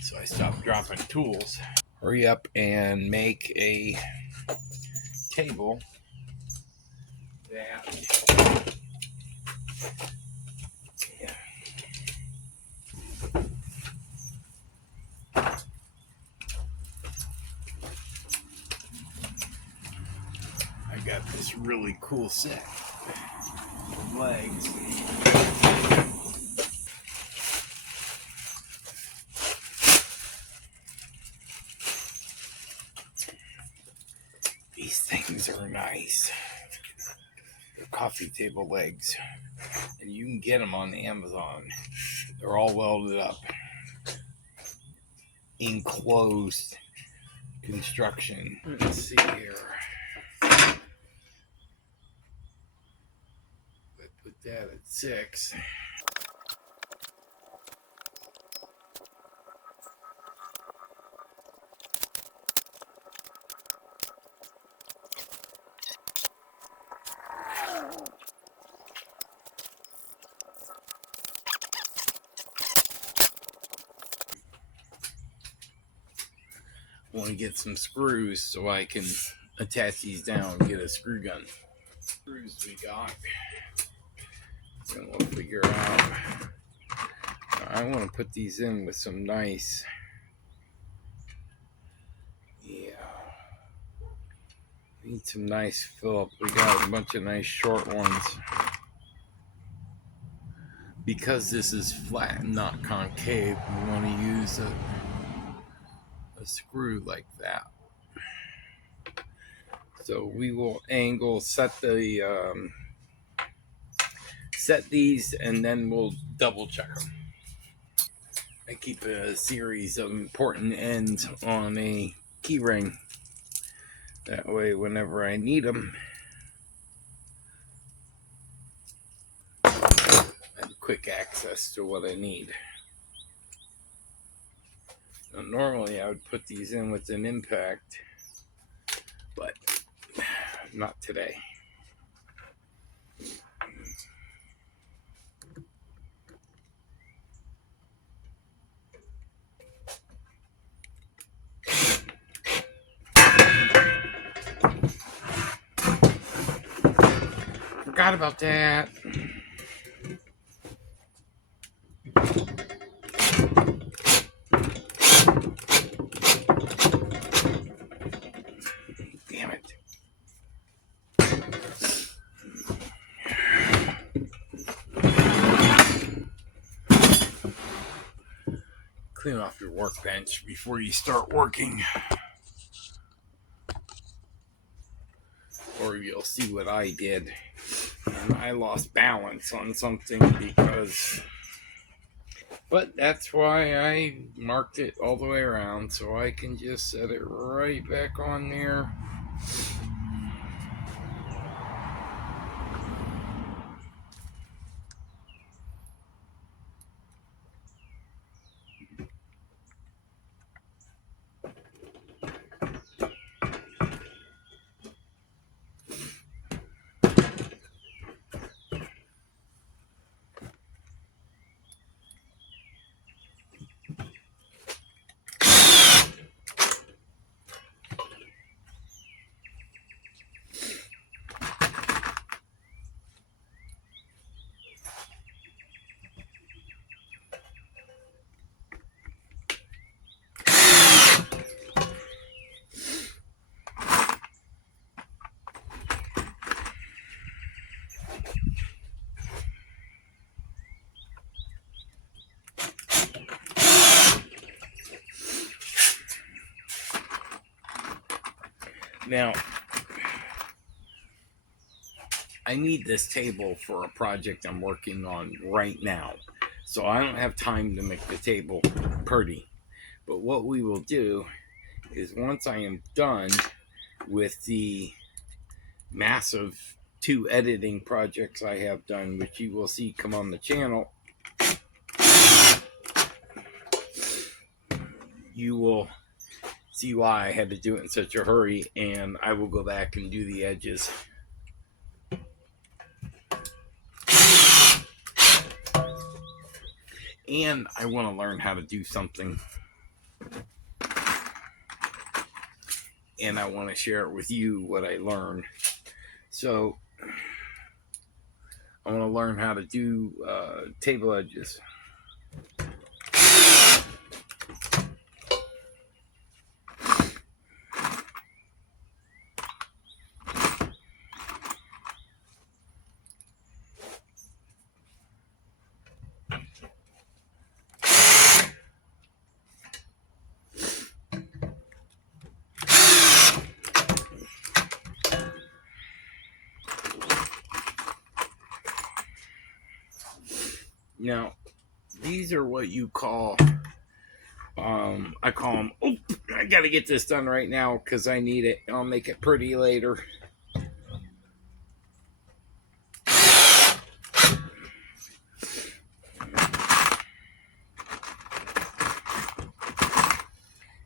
So I stopped dropping tools. Hurry up and make a table that I got this really cool set of legs. These things are nice. They're coffee table legs, and you can get them on Amazon. They're all welded up, enclosed construction. Let's see here. I put that at 6. I want to get some screws so I can attach these down and get a screw gun. Screws we got. And we'll figure out. I want to put these in with some nice. Yeah. Need some nice fill-up. We got a bunch of nice short ones. Because this is flat and not concave, we want to use a screw like that. So we will set these, and then we'll double check them. I keep a series of important ends on a key ring. That way, whenever I need them, I have quick access to what I need. Now, normally, I would put these in with an impact, but not today. Forgot about that. Damn it. Clean off your workbench before you start working, or you'll see what I did. And I lost balance on something but that's why I marked it all the way around, so I can just set it right back on there. Now, I need this table for a project I'm working on right now, so I don't have time to make the table pretty. But what we will do is, once I am done with the massive 2 editing projects I have done, which you will see come on the channel, you will see why I had to do it in such a hurry, and I will go back and do the edges. and I want to learn how to do something, and I want to share it with you what I learned. So I want to learn how to do table edges. Now, these are what you call, I call them, oh, I got to get this done right now because I need it. I'll make it pretty later.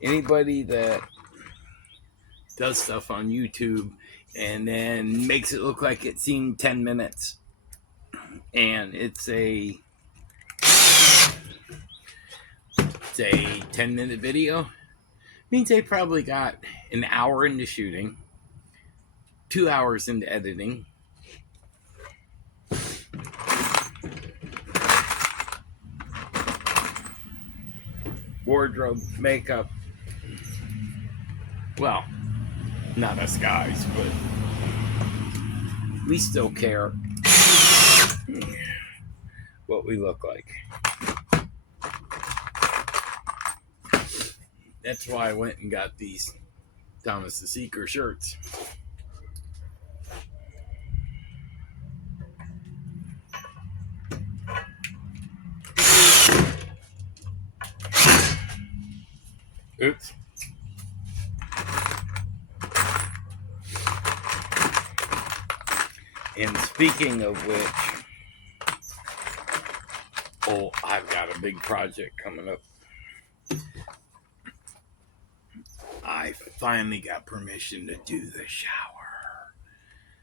Anybody that does stuff on YouTube and then makes it look like it's seen 10 minutes and it's a 10-minute video, means they probably got an hour into shooting, 2 hours into editing, wardrobe, makeup. Well, not us guys, but we still care what we look like. That's why I went and got these Thomas the Seeker shirts. Oops. And speaking of which, oh, I've got a big project coming up. I finally got permission to do the shower.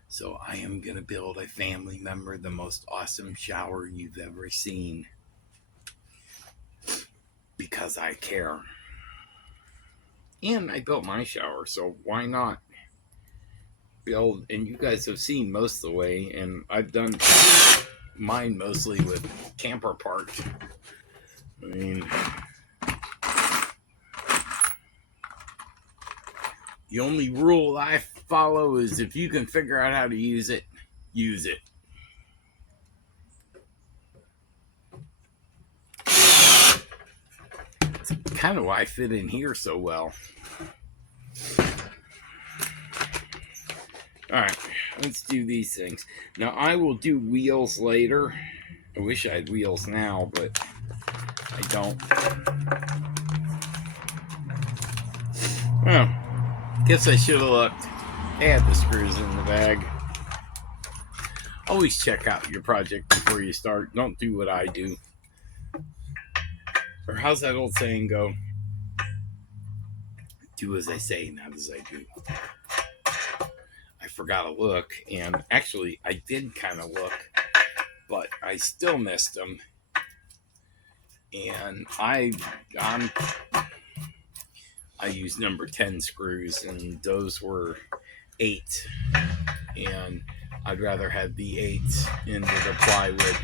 So I am going to build a family member the most awesome shower you've ever seen. Because I care. And I built my shower, so why not build? And you guys have seen most of the way, and I've done mine mostly with camper parts. I mean, the only rule I follow is if you can figure out how to use it, use it. It's kind of why I fit in here so well. Alright, let's do these things. Now, I will do wheels later. I wish I had wheels now, but I don't. Well, guess I should have looked. They had the screws in the bag. Always check out your project before you start. Don't do what I do. Or how's that old saying go? Do as I say, not as I do. I forgot to look, and actually I did kind of look, but I still missed them. And I used number 10 screws, and those were 8. And I'd rather have the 8s into the plywood.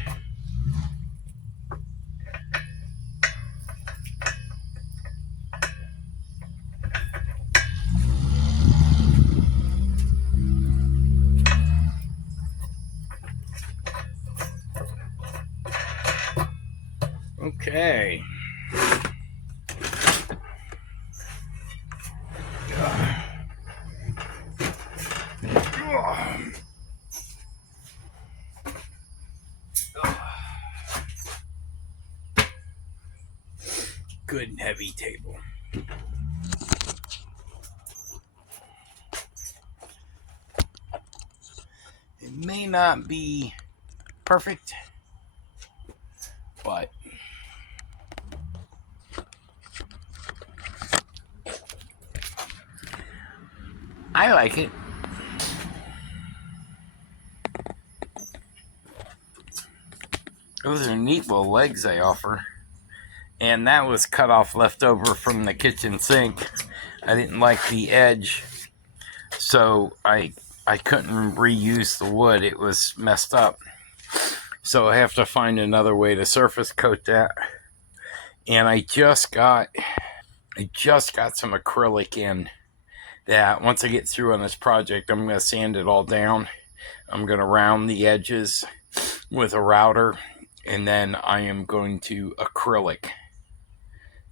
Okay. Good and heavy table. It may not be perfect, but I like it. Those are neat little legs they offer. and that was cut off leftover from the kitchen sink. I didn't like the edge, so I couldn't reuse the wood. It was messed up. So I have to find another way to surface coat that. And I just got some acrylic in that. Once I get through on this project, I'm going to sand it all down. I'm going to round the edges with a router, and then I am going to acrylic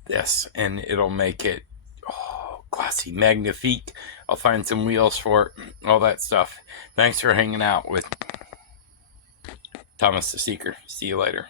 this, and it'll make it glossy, magnifique. I'll find some wheels for it, all that stuff. Thanks for hanging out with Thomas the Seeker. See you later.